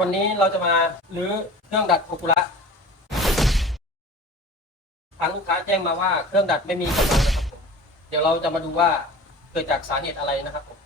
วันนี้เราจะมารื้อเครื่องดัดโอคุระทางลูกค้าแจ้งมาว่าเครื่องดัดไม่มีกำลังนะครับผมเดี๋ยวเราจะมาดูว่าเกิดจากสาเหตุอะไรนะครับผม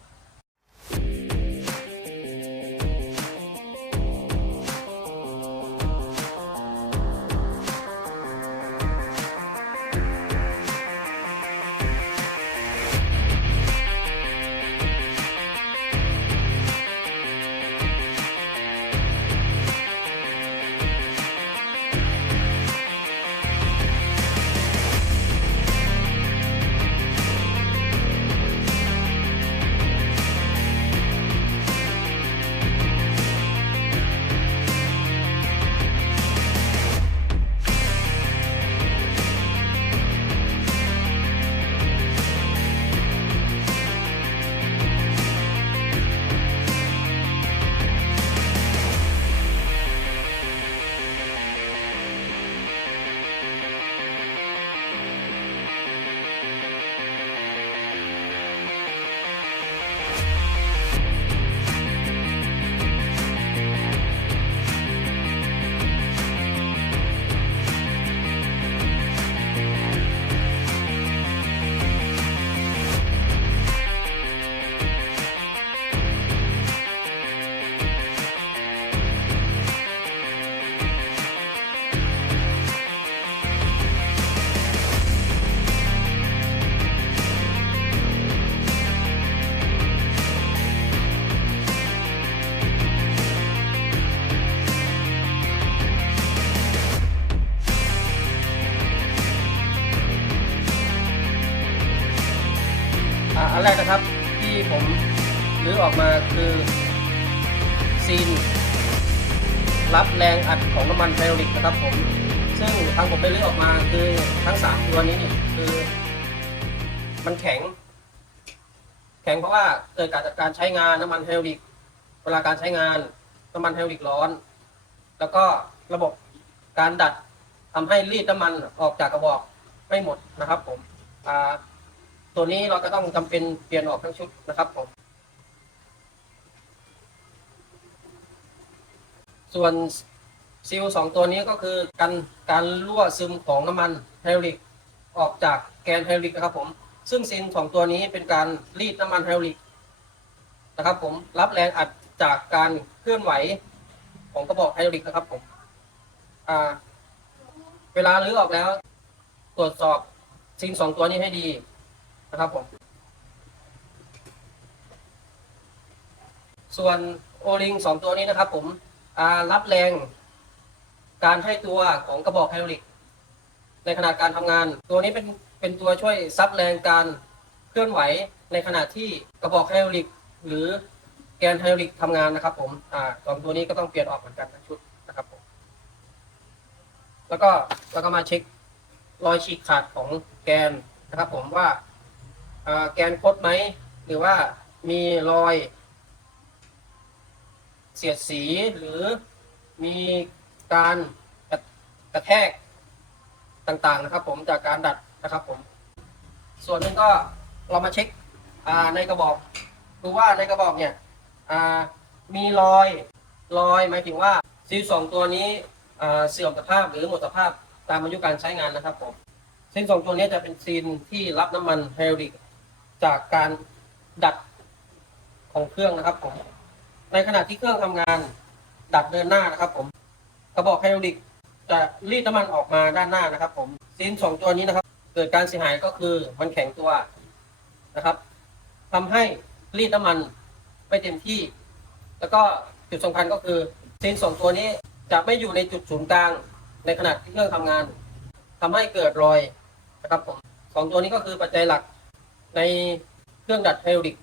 อะอันแรกนะครับที่ผมรื้อออกมาคือซีนรับแรงอัดของน้ำมันไฮดรอลิกนะครับผม ซึ่งทางผมไปรื้อออกมาคือทั้งสามตัวนี้นี่คือ มันแข็ง แข็งเพราะว่าเกิดจากการใช้งานน้ำมันไฮดรอลิก เวลาการใช้งานน้ำมันไฮดรอลิกร้อน แล้วก็ระบบการดัดทำให้รีดน้ำมันออกจากกระบอกไม่หมดนะครับผมอ่า ตัวนี้เราก็ต้องจำเป็นเปลี่ยนออกทั้งชุดนะครับผมส่วนซีลสองตัวนี้ก็คือการการรั่วซึมของน้ำมันไฮดรอลิกออกจากแกนไฮดรอลิกนะครับผม ซึ่งซีลสองตัวนี้เป็นการรีดน้ำมันไฮดรอลิกนะครับผมรับแรงอัดจากการเคลื่อนไหวของกระบอกไฮดรอลิกนะครับผมเวลารื้อออกแล้ว ตรวจสอบซีลสองตัวนี้ให้ดี นะครับผม ส่วนโอลิงสองตัวนี้นะครับผมรับแรง การให้ตัวของกระบอกไฮดรอลิก ในขณะการทำงาน ตัวนี้เป็นเป็นตัวช่วยซับแรงการเคลื่อนไหวในขณะที่กระบอกไฮดรอลิก หรือแกนไฮดรอลิกทำงานนะครับผมอ่าสองตัวนี้ก็ต้องเปลี่ยนออกเหมือนกันทั้งชุดนะครับผมแล้วก็แล้วก็มาเช็ครอยฉีกขาดของแกนนะครับผมว่า แกนคดไหม หรือว่ามีรอย เสียดสีหรือมีการกระกระแทกต่างๆนะครับ ผมจากการดัดนะครับผม ส่วนหนึ่งก็เรามาเช็คในกระบอกดูว่าในกระบอกเนี่ยมีรอยรอยหมายถึงว่าซีลสองตัวนี้เสื่อมสภาพหรือหมดสภาพตามอายุการใช้งานนะครับผมซีลสองตัวนี้จะเป็นซีนที่รับน้ำมันไฮดริก จากการดัดของเครื่องนะครับผมในขณะที่เครื่องทำงานดัดเดินหน้านะครับ ผมกระบอกไฮดรอลิกจะรีดน้ำมันออกมาด้านหน้านะครับ ผมซีนสองตัวนี้นะครับ เกิดการเสียหายก็คือมันแข็งตัวนะครับทำให้รีดน้ำมันไม่เต็มที่ แล้วก็จุดสำคัญก็คือซีนสองตัวนี้จะไม่อยู่ในจุดศูนย์กลางในขณะที่เครื่องทำงานทำให้เกิดรอยนะครับผมสองตัวนี้ก็คือปัจจัยหลัก ในเครื่องดัดไฮดรอลิก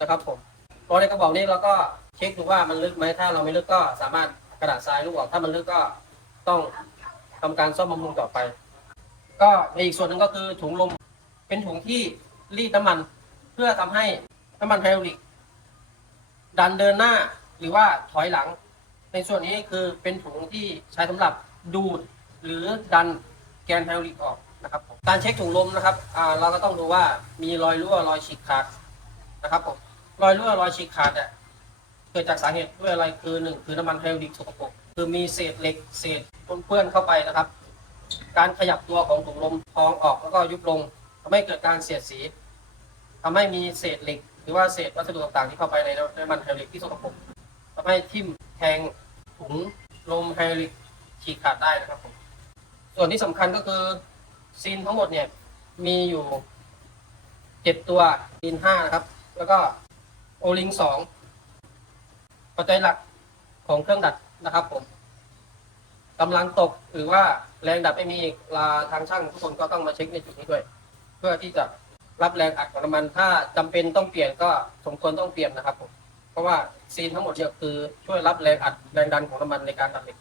นะครับผมพอในกระบอกนี้เราก็เช็คดูว่ามันลึกไหมถ้าเราไม่ลึกก็สามารถกระดาษทรายลูกออกถ้ามันลึกก็ต้องทำการซ่อมบำรุงต่อไป ก็ในอีกส่วนหนึ่งก็คือถุงลมเป็นถุงที่รีดน้ำมัน เพื่อทำให้น้ำมันไฮดรอลิกดันเดินหน้าหรือว่าถอยหลัง ในส่วนนี้คือเป็นถุงที่ใช้สำหรับดูด หรือดันแกนไฮดรอลิกออก นะครับผมการเช็คถุงลมนะครับอ่าเราก็ต้องดูว่ามีรอยรั่วรอยฉีกขาดนะครับผมรอยรั่วรอยฉีกขาดเนี่ยเกิดจากสาเหตุด้วยอะไรคือหนึ่งคือน้ำมันไฮดรอลิกสกปรกคือมีเศษเหล็กเศษปนเปื้อนเข้าไปนะครับ การขยับตัวของถุงลมพองออกแล้วก็ยุบลงทำให้เกิดการเสียดสีทำให้มีเศษเหล็ก หรือว่าเศษวัสดุต่างๆที่เข้าไปในน้ำมันไฮดรอลิกที่สกปรกทำให้ทิ่มแทงถุงลมไฮดรอลิกฉีกขาดได้นะครับผมส่วนที่สำคัญก็คือ ซีนทั้งหมดเนี่ย มีอยู่เจ็ดตัวซีนห้านะครับ แล้วก็โอลิงสองปัจจัยหลักของเครื่องดัดนะครับผมกำลังตกหรือว่าแรงดัดไม่มีลาทางช่างทุกคนก็ต้องมาเช็คในจุดนี้ด้วย เพื่อที่จะรับแรงอัดของน้ำมันถ้าจำเป็นต้องเปลี่ยนก็สมควรต้องเปลี่ยนนะครับผมเพราะว่าซีนทั้งหมดเนี่ยคือช่วยรับแรงอัดแรงดันของน้ำมันในการดัดเหล็ก